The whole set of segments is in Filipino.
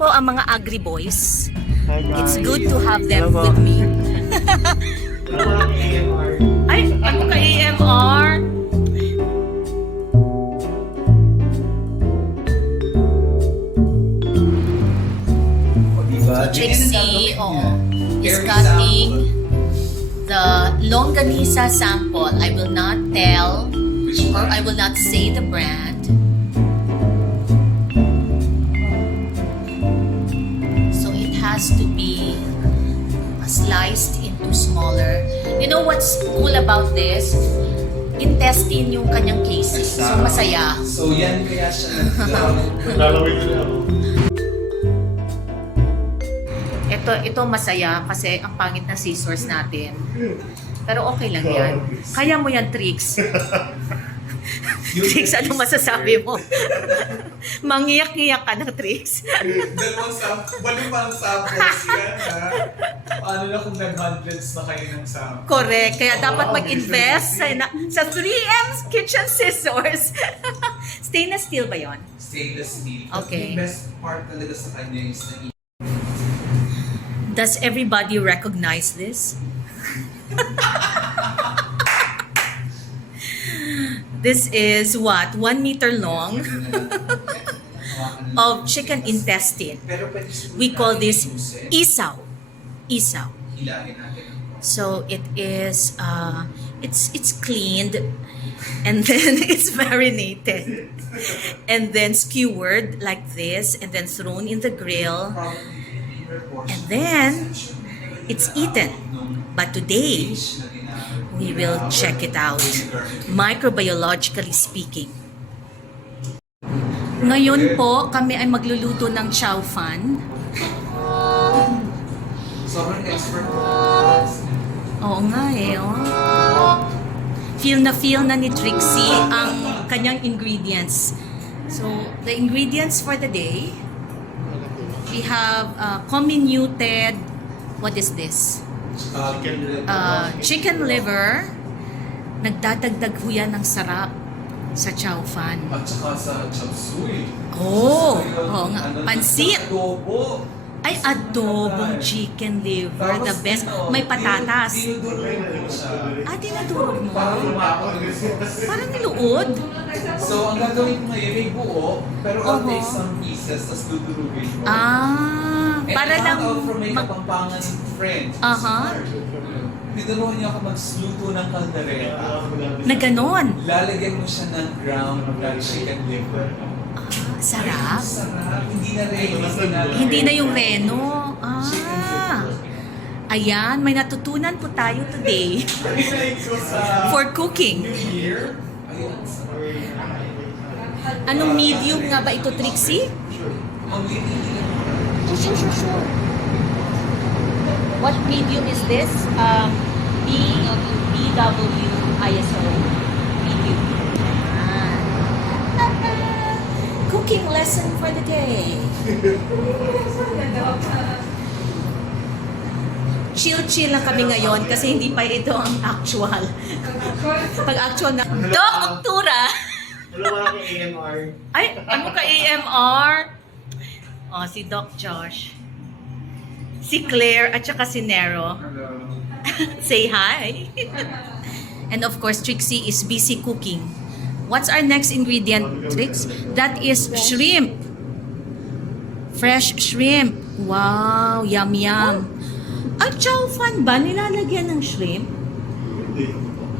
po ang mga agri-boys. It's good to have them with me. Ay, ano ka AMR? So, Trixie is cutting the longganisa sample. I will not tell or I will not say the brand. So it has to be sliced into smaller. You know what's cool about this? Intestine yung kanyang casing. So masaya. So yan kaya siya Lalawin na ako. Ito masaya kasi ang pangit ng scissors natin. Pero okay lang yan. Kaya mo yan, Trix. Trix, ano masasabi mo? Mangiyak-ngiyak ka ng Trix. dalawang bali pang samples yan, ha? Paano na kung nag-hundreds na kayo ng samples? Correct. Kaya dapat mag-invest sa 3M kitchen scissors. Stainless steel ba yon? Stainless steel. Okay. Yung best part talaga sa kanya is na Does everybody recognize this? This is what? 1 meter long of chicken intestine. We call this isaw. Isaw. Hilangin natin. So it is it's cleaned and then it's marinated and then skewered like this and then thrown in the grill and then it's eaten. But today we will check it out microbiologically speaking. Ngayon po kami ay magluluto ng chow fan. Sobrang expert. Oo nga eh. Oh. Feel na ni Trixie ang kanyang ingredients. So, the ingredients for the day, we have comminuted, what is this? Chicken liver. Nagdadagdag ho yan ng sarap sa chow fan. At saka sa chop suey. Oo nga. Pansit. Adobo. Ay, adobong chicken liver. The best. May patatas. Dinudurog mo siya. Dinadurog mo. Parang lumakot. Parang niluod. So, ang gagawin mo ngayon, may buo, pero I'll take some pieces, tapos dudurugin mo. Para And I lang found out from my kapampangan friend. Tinuruan niya ako magluto ng kaldereta. na ganon. Lalagyan mo siya ng ground chicken liver. Sarap. Sarap. Hindi na rin. Hindi na yung reno. Ayan, may natutunan po tayo today for cooking. Here. Ayun. Anong medium nga ba ito, Trixie? Sure. What medium is this? BW ISO medium. Cooking lesson for the day. Chill lang kami ngayon kasi hindi pa ito ang actual. Pag actual na... Doc Octura! Wala ka AMR. Ay, ano ka AMR? Oh, si Doc Josh. Si Claire at saka si Nero. Say hi. And of course, Trixie is busy cooking. What's our next ingredient, Trix? That is shrimp. Fresh shrimp. Wow, yum. Ang chow fan ba nilalagyan ng shrimp?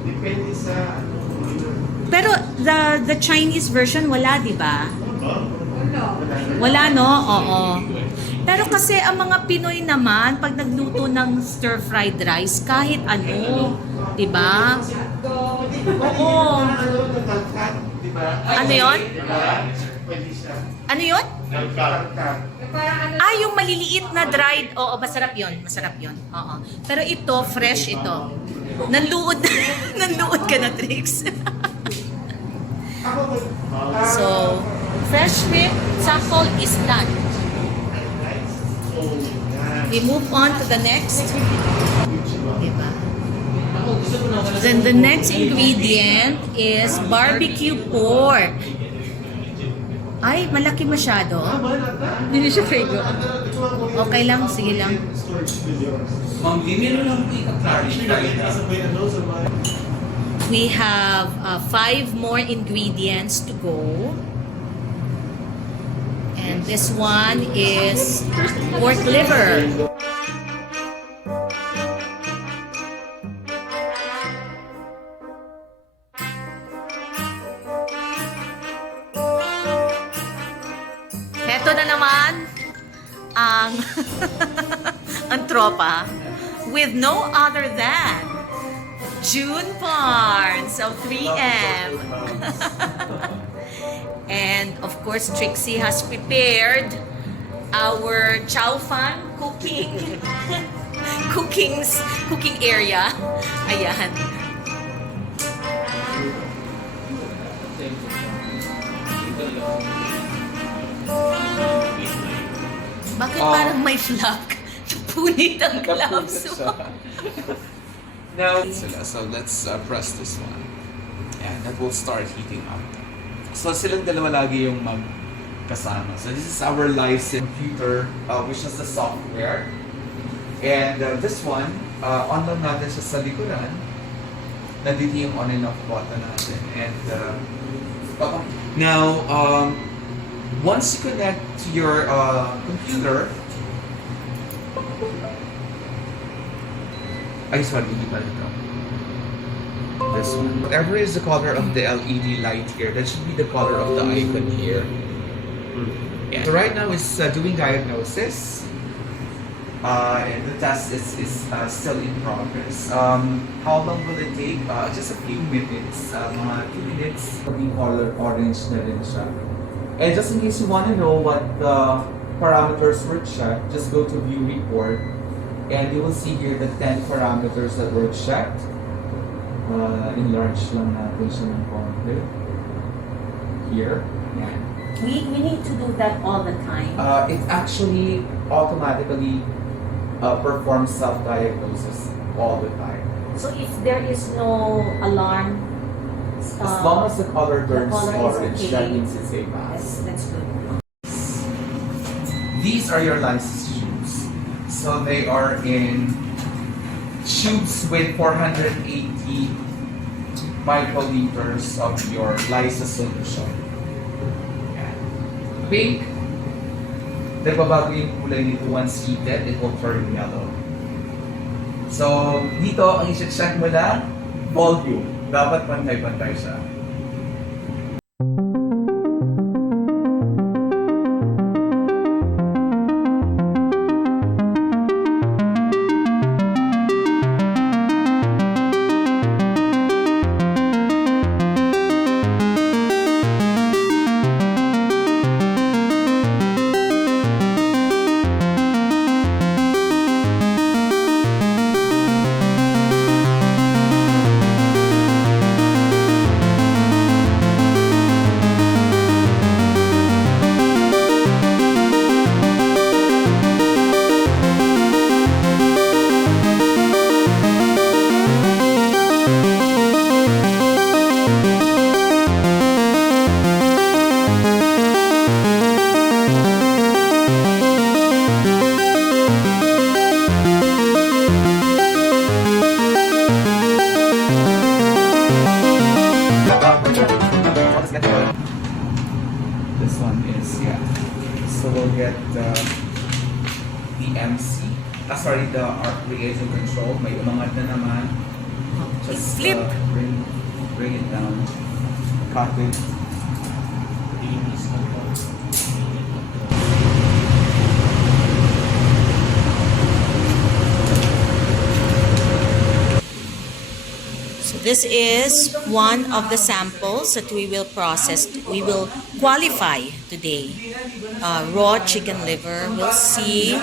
Depende sa Pero the Chinese version wala, di ba? Wala, no? Oo. Pero kasi ang mga Pinoy naman, pag nagluto ng stir-fried rice, kahit ano, di ba? Oo. Ano yun? Ano yun? Yung maliliit na dried. Oo, masarap yun. Oo. Pero ito, fresh ito. Nanluod ka na, Trix. So, fresh shrimp sample is done. We move on to the next. Diba? Then the next ingredient is barbecue pork. Ay, malaki masyado. Hindi siya prego. Okay lang, sige lang. Ma'am, di meron lang i-clarify na. We have 5 more ingredients to go. And this one is pork liver. Heto na naman ang ang tropa with no other than June Barnes of 3M. And of course, Trixie has prepared our Chow Fan cooking cooking area. Ayan. Bakit parang may flak? Punit ang gloves mo. Now, so let's press this one. And that will start heating up. So silang dalawa lagi yung magkasama. So this is our live computer, which is the software. And this one, on lang natin siya sa likuran. Nandito yung on and off button natin. And now, once you connect to your computer, sorry, hindi pala ito. This one. Whatever is the color of the LED light here, that should be the color of the icon here. Yeah. So right now it's doing diagnosis. And the test is still in progress. How long will it take? Just a few minutes. Mga 2 minutes. Yung color orange na rin siya. And just in case you want to know what the parameters were checked, just go to view report. And you will see here the 10 parameters that were checked. Enlarge lang natin siya ng konti. Here. Yan. We need to do that all the time. It actually automatically performs self-diagnosis all the time. So if there is no alarm, As long as the color turns color is orange, okay. that means it's a pass. that's good. These are your license tubes. So they are in tubes with 480 microliters of your lysis solution. Yan. Pink, nagbabago yung kulay nito once heated, it will turn yellow. So, dito, ang i-check mo lang, volume. Dapat pantay-pantay siya. This one is, yeah. So we'll get the MC. Sorry, the arc reagent control. May umangat na naman. Just Flip. Bring it down. Cut it. So this is one of the samples that we will process. We will qualify today. Raw chicken liver. We'll see.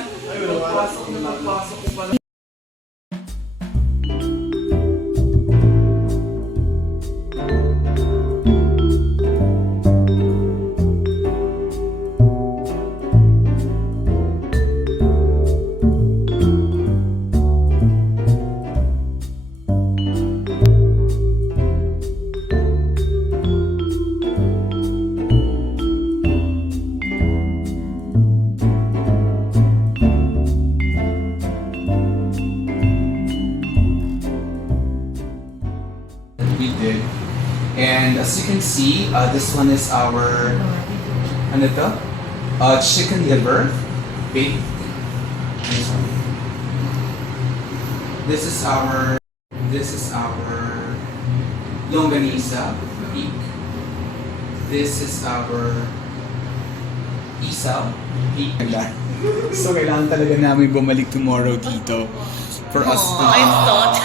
see, this one is our, ano to? Chicken liver. Wait. This is our longanisa, beef. This is our isaw, beef. So kailangan talaga namin bumalik tomorrow dito for us to... I thought.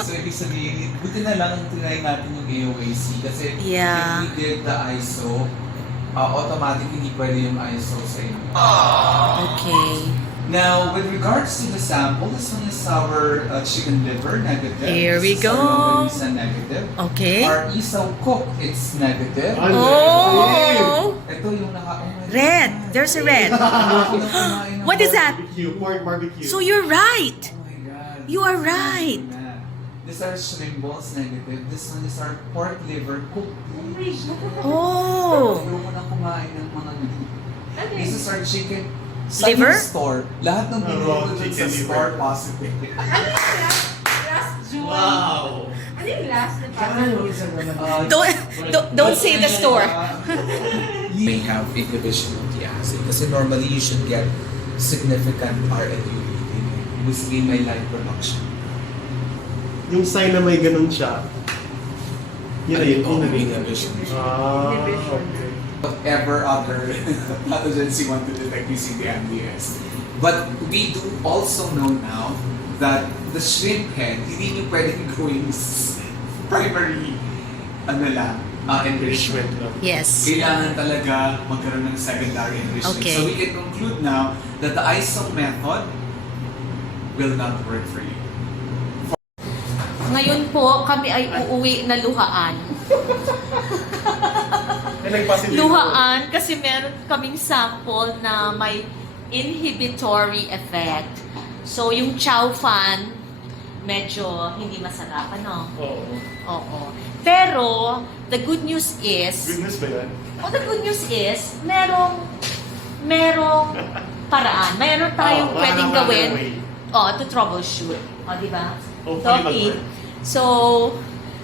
So ibig sabihin, buti na lang try natin yung AOAC kasi Yeah. if we did the ISO, automatic hindi pwede yung ISO sa inyo. Okay. Now, with regards to the sample, this one is our chicken liver, negative. Here we This is go. our longanisa, negative. Okay. Our isaw cook, it's negative. Oh! Ito yung Red. There's a red. What is that? Barbecue, pork barbecue. So you're right. Oh my God. You are right. These are shrimp balls, negative. This one is our pork liver cooked. Oh. Ayaw mo na kumain ng mga ganito. This is our chicken. Sa Liver? yung store, lahat ng Raw binili chicken sa liver. store positive. Last June. Wow! Ano yung last na Don't say the store. May have a division of the acid. Kasi normally you should get significant RNU reading. Mostly may light production. Yung sign na may ganun siya, yun na yun, inhibition. Okay. Whatever other pathogens you want to detect using the MDS. But we do also know now that the shrimp head, hindi nyo pwedeng gawing primary enrichment. Yes. Kailangan talaga magkaroon ng secondary enrichment. Okay. So we can conclude now that the ISO method will not work for you. Ngayon po, kami ay uuwi na luhaan. Luhaan kasi meron kaming sample na may inhibitory effect. So, yung chow fan, medyo hindi masarap, ano? Oo. Oo. Pero, the good news is, Goodness ba yan? the good news is, merong paraan. Meron tayong Oh, pwedeng another gawin way. to troubleshoot. Di ba? Hopefully Doki. mag-work. So,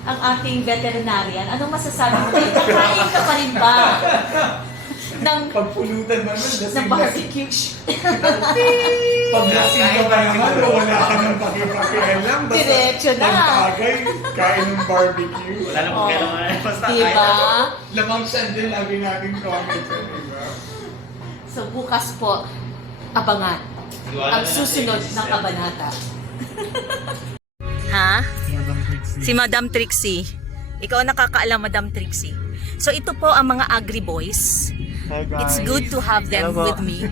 ang ating veterinarian, anong masasabi mo kayo? Kakain ka pa rin ba? ng Pagpulutan naman, ng barbecue. Pag lasing ka pa naman, wala ka ng pakipakialam. Diretso na. Pagkagay, kain ng barbecue. Wala na Oh. kailangan. Basta Diba? Lamang sandal lagi natin comment. Diba? So, bukas po, abangan. Ang susunod ng kabanata. Ha? Si Madam Trixie. Ikaw ang nakakaalam, Madam Trixie. So, ito po ang mga agri-boys. Hi guys. It's good to have them Hello po. with me.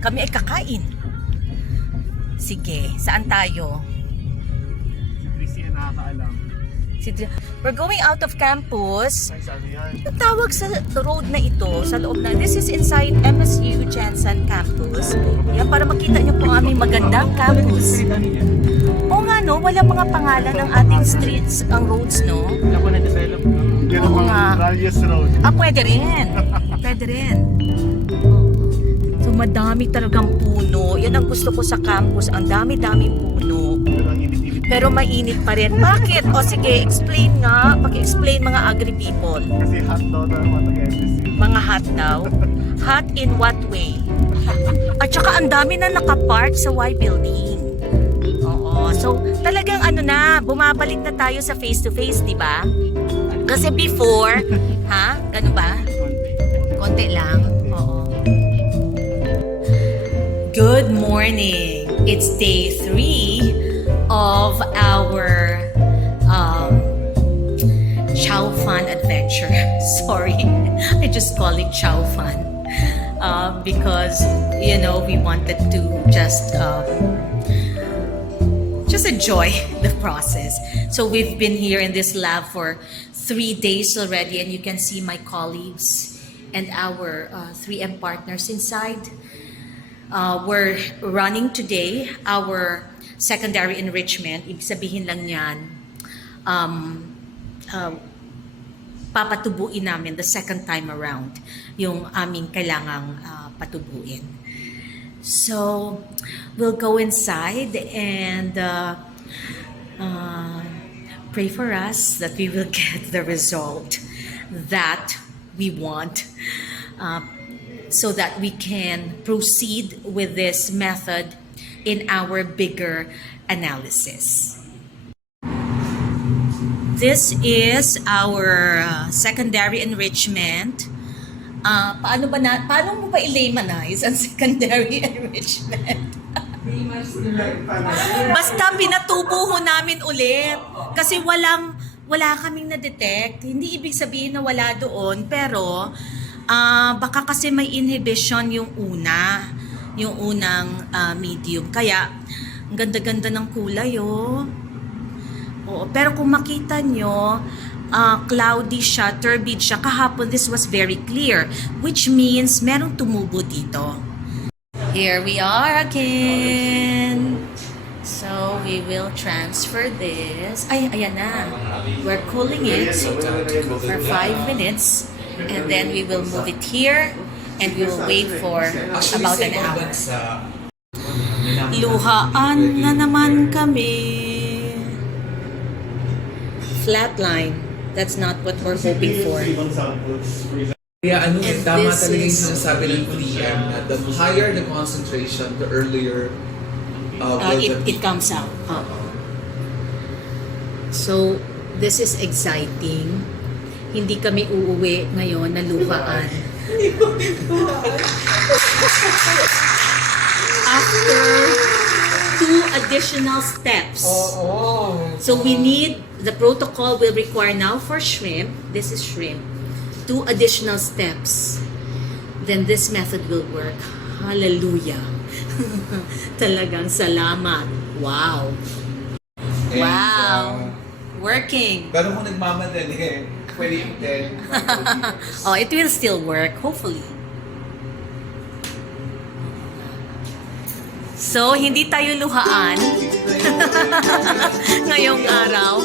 Kami ay kakain. Sige, saan tayo? Chrissy ang nakakaalam. We're going out of campus. Ay, sabi yan. Ang tawag sa road na ito, sa loob na, this is inside MSU Jensen Campus. Yan, para makita niyo po ang aming magandang campus. Oo nga no, wala mga pangalan ng ating streets, ang roads no. Wala ko na-develop. Yan Oo ang nga. Radius Road. Pwede rin. Pwede rin. So, madami talagang puno. Yan ang gusto ko sa campus. Ang dami-daming puno. Pero ang init-init. Pero mainit pa rin. Bakit? O sige, explain nga. Pag-explain mga agri-people. Kasi hot daw na mga taga-MSC. Mga hot daw. Hot in what way? At saka ang dami na nakapark sa Y building. Oo. So, talagang ano na, bumabalik na tayo sa face-to-face, di ba? Kasi before, ha? Ganun ba? Konti lang. Oo. Good morning. It's day 3 of our Chow Fun adventure. Sorry, I just call it Chow Fun because you know we wanted to just enjoy the process. So we've been here in this lab for 3 days already, and you can see my colleagues and our 3M partners inside. We're running today our secondary enrichment. Ibig sabihin lang yan, papatubuin namin the second time around yung aming kailangang patubuin. So, we'll go inside and Pray for us that we will get the result that we want, so that we can proceed with this method in our bigger analysis. This is our secondary enrichment. Paano mo ba i-laymanize ang secondary enrichment? Basta pinatubo ho namin ulit kasi wala kaming na-detect. Hindi ibig sabihin na wala doon, pero baka kasi may inhibition yung unang medium. Kaya ang ganda-ganda ng kulay, oh. Oo, pero kung makita nyo, cloudy siya, turbid siya. Kahapon, this was very clear, which means merong tumubo dito. Here we are again. So, we will transfer this. Ay, ayan na. We're cooling it for 5 minutes. And then we will move it here. And we will wait for about an hour. Luhaan na naman kami. Flatline. That's not what we're hoping for. Kaya And tama this talaga yung is sinasabi ng TM na the higher the concentration, the earlier it comes out. So, this is exciting. Hindi kami uuwi ngayon na luhaan. After 2 additional steps. So we need, the protocol will require now for shrimp, this is shrimp, 2 additional steps. Then this method will work. Hallelujah. Talagang salamat. Wow. Wow. Working. Pero kung nagmamadali, pwede yung 10. Oh, it will still work, hopefully. So, hindi tayo luhaan ngayong araw.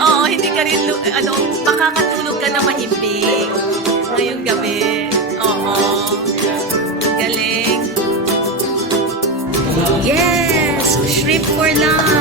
Oo, hindi ka rin, makakatulog ka na mahimbing ngayong gabi. Oo. Galing. Yes! Shrimp for lunch!